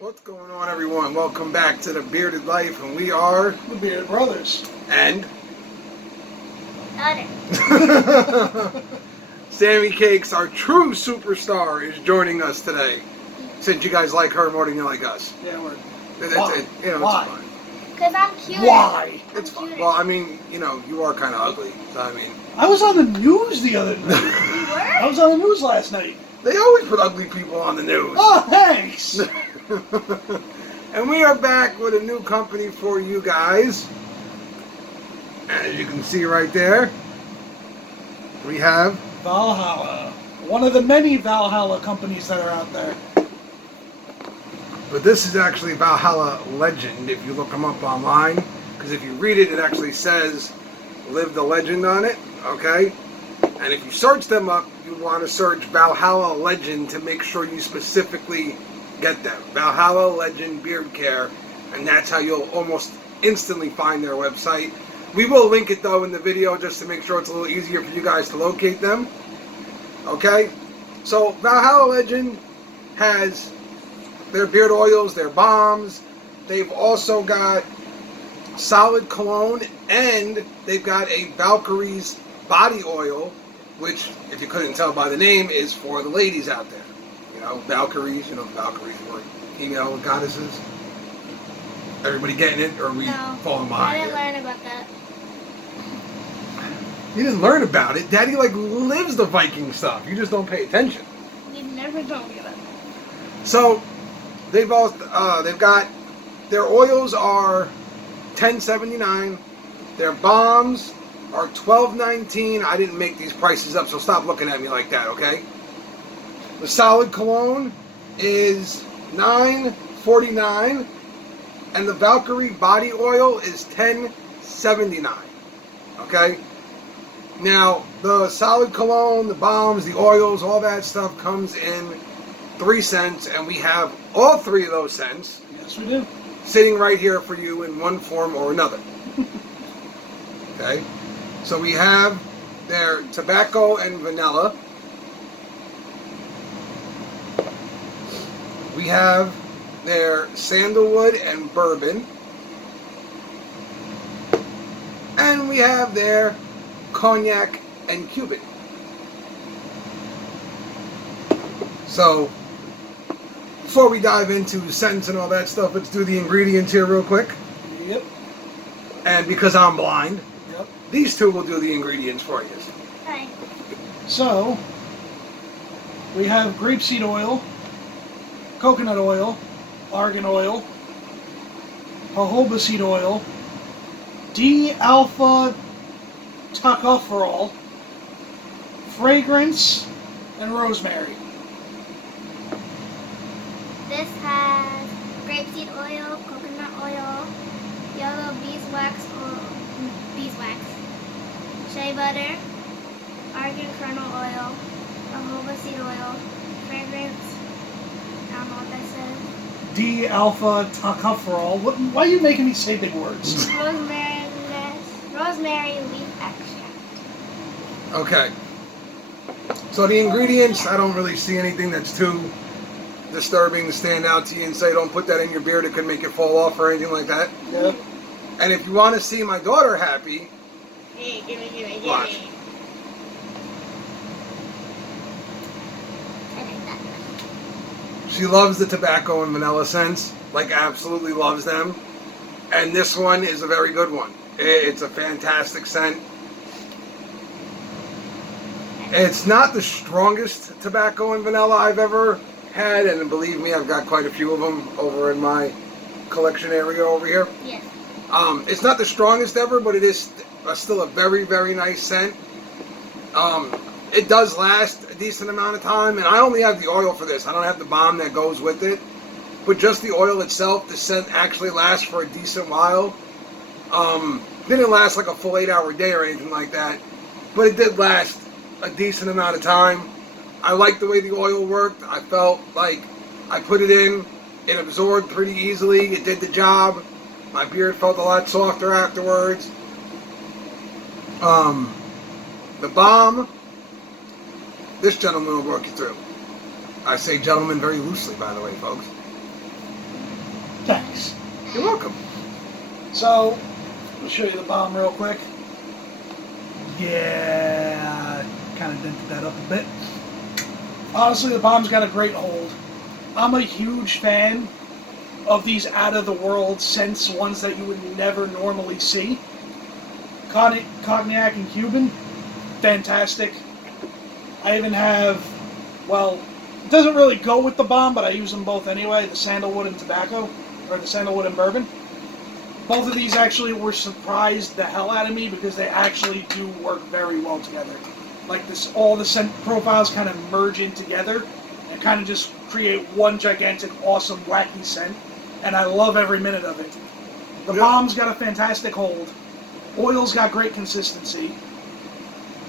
What's going on, everyone? Welcome back to the Bearded Life, and we are the Bearded Brothers. And Other. Sammycakez, our true superstar, is joining us today. Since you guys like her more than you like us. Yeah, we're. Why? It's fine. Because I'm cute. Why? It's fine. Well, I mean, you are kind of ugly. So, I mean. I was on the news the other night. You were? I was on the news last night. They always put ugly people on the news. Oh, thanks. And we are back with a new company for you guys. As you can see right there, we have Vahalla. One of the many Valhalla companies that are out there. But this is actually Vahalla Legend if you look them up online. Because if you read it, it actually says Live the Legend on it. Okay? And if you search them up, you want to search Vahalla Legend to make sure you specifically get them. Vahalla Legend Beard Care. And that's how you'll almost instantly find their website. We will link it though in the video just to make sure it's a little easier for you guys to locate them. Okay? So Vahalla Legend has their beard oils, their balms. They've also got solid cologne, and they've got a Valkyrie's body oil, which, if you couldn't tell by the name, is for the ladies out there. Valkyries, Valkyries were female goddesses. Everybody getting it, or are we falling behind? I didn't learn about that. You didn't learn about it? Daddy lives the Viking stuff. You just don't pay attention. You never told me about that. So they've got their oils are $10.79. Their balms are $12.19. I didn't make these prices up, so stop looking at me like that, okay? The solid cologne is $9.49, and the Valkyrie body oil is $10.79. Okay? Now, the solid cologne, the balms, the oils, all that stuff comes in 3 cents, and we have all 3 of those cents. Yes, we do. Sitting right here for you in one form or another. Okay? So we have their tobacco and vanilla. We have their sandalwood and bourbon. And we have their cognac and Cuban. So, before we dive into scents and all that stuff, let's do the ingredients here real quick. Yep. And because I'm blind, Yep. these two will do the ingredients for you. Hi. So, we have grapeseed oil, coconut oil, argan oil, jojoba seed oil, D-alpha tocopherol, fragrance, and rosemary. This has grapeseed oil, coconut oil, yellow beeswax, shea butter, argan kernel oil, jojoba seed oil, fragrance. I don't know what that says. D-alpha tocopherol. Why are you making me say big words? Rosemary leaf extract. Okay. So the ingredients, I don't really see anything that's too disturbing to stand out to you and say don't put that in your beard, it could make it fall off or anything like that. Yep. And if you want to see my daughter happy, Hey, give me. watch. I like that. She loves the tobacco and vanilla scents, absolutely loves them. And this one is a very good one. It's a fantastic scent. It's not the strongest tobacco and vanilla I've ever had, and believe me, I've got quite a few of them over in my collection area over here. Yes. It's not the strongest ever, but it is still a very, very nice scent. It does last a decent amount of time, and I only have the oil for this. I don't have the balm that goes with it. But just the oil itself, the scent actually lasts for a decent while. Didn't last like a full 8-hour day or anything like that, but it did last a decent amount of time. I liked the way the oil worked. I felt like I put it in, it absorbed pretty easily, it did the job. My beard felt a lot softer afterwards. The balm, this gentleman will work you through. I say gentleman very loosely, by the way, folks. You're welcome. So, I'll show you the Balm real quick. Yeah, kind of dented that up a bit. Honestly, the Balm's got a great hold. I'm a huge fan of these out-of-the-world scents, ones that you would never normally see. Cognac and Cuban, fantastic. I even have, well, it doesn't really go with the Balm, but I use them both anyway, the sandalwood and tobacco, or the sandalwood and bourbon. Both of these actually were surprised the hell out of me because they actually do work very well together. Like this, all the scent profiles kind of merge in together and kind of just create one gigantic, awesome, wacky scent. And I love every minute of it. The Balm's got a fantastic hold. Oil's got great consistency.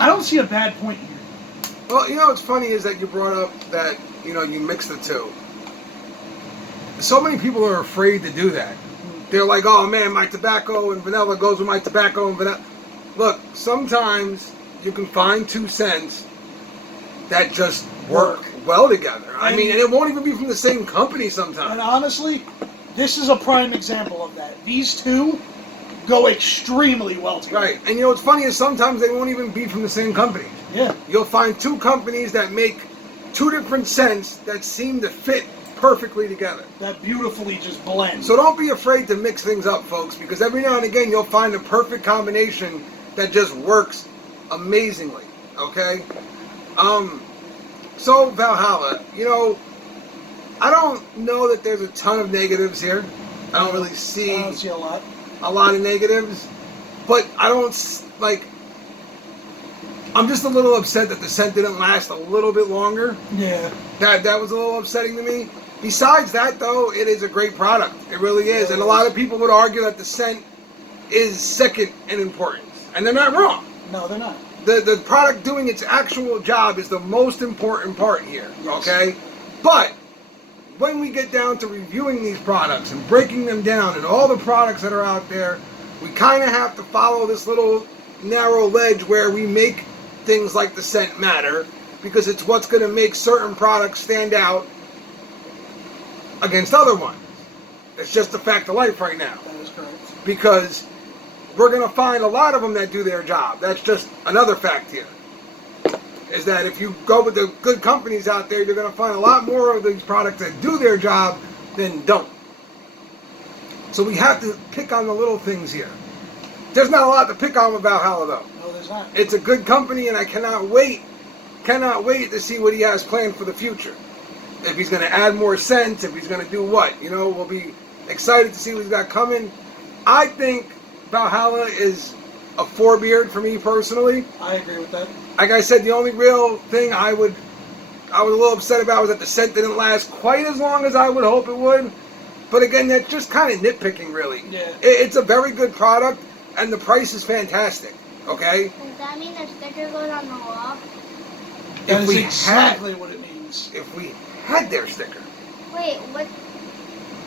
I don't see a bad point here. Well, you know what's funny is that you brought up that, you know, you mix the two. So many people are afraid to do that. They're like, oh man, my tobacco and vanilla goes with my tobacco and vanilla. Look, sometimes you can find two scents that just work well together. I mean, and it won't even be from the same company sometimes. And honestly, this is a prime example of that. These two go extremely well together. Right. And you know what's funny is sometimes they won't even be from the same company. Yeah. You'll find two companies that make two different scents that seem to fit perfectly together. That beautifully just blends. So don't be afraid to mix things up, folks, because every now and again you'll find a perfect combination that just works amazingly. Okay? So Valhalla, you know, I don't know that there's a ton of negatives here. I don't really see I don't see a lot of negatives, but I don't like. I'm just a little upset that the scent didn't last a little bit longer. Yeah. That was a little upsetting to me. Besides that, though, it is a great product. It really is. And a lot of people would argue that the scent is second in importance. And they're not wrong. No, they're not. The product doing its actual job is the most important part here. Yes. Okay? But when we get down to reviewing these products and breaking them down and all the products that are out there, we kind of have to follow this little narrow ledge where we make things like the scent matter, because it's what's going to make certain products stand out against other ones. It's just a fact of life right now. That is correct. Because we're going to find a lot of them that do their job. That's just another fact here. Is that if you go with the good companies out there, you're going to find a lot more of these products that do their job than don't. So we have to pick on the little things here. There's not a lot to pick on with Valhalla, though. No, there's not. It's a good company, and I cannot wait to see what he has planned for the future. If he's going to add more scents, if he's going to do what. You know, we'll be excited to see what he's got coming. I think Valhalla is a forebeard for me personally. I agree with that. Like I said, the only real thing I was a little upset about was that the scent didn't last quite as long as I would hope it would. But again, that's just kind of nitpicking, really. Yeah. It's a very good product, and the price is fantastic. Okay? Does that mean the sticker goes on the wall? That If is we exactly what it means. If we had their sticker. Wait, what?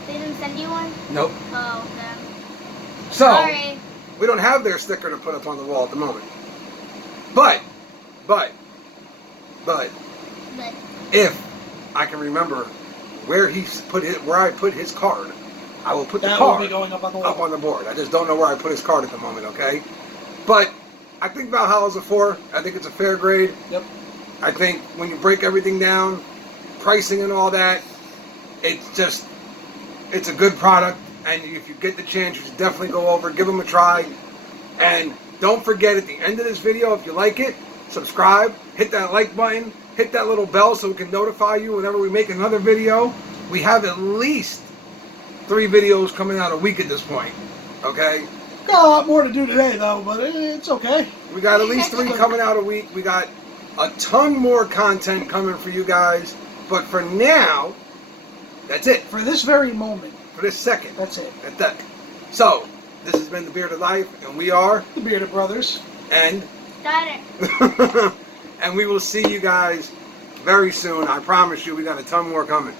They didn't send you one? Nope. Oh, then. So, Sorry. we don't have their sticker to put up on the wall at the moment. But, if I can remember where I put his card, I will put the That card will be going up on the wall. up on the board. I just don't know where I put his card at the moment, okay? But I think Valhalla's a 4. I think it's a fair grade. Yep. I think when you break everything down, pricing and all that, it's a good product. And if you get the chance, you should definitely go over, give them a try. And don't forget, at the end of this video, if you like it, subscribe, hit that like button, hit that little bell so we can notify you whenever we make another video. We have at least 3 videos coming out a week at this point, okay? Got a lot more to do today, though, but it's okay. We got at least 3 coming out a week. We got a ton more content coming for you guys. But for now, that's it. For this very moment. For this second. That's it. That's that. So, this has been The Bearded Life, and we are The Bearded Brothers. And Got it. and we will see you guys very soon. I promise you, we got a ton more coming.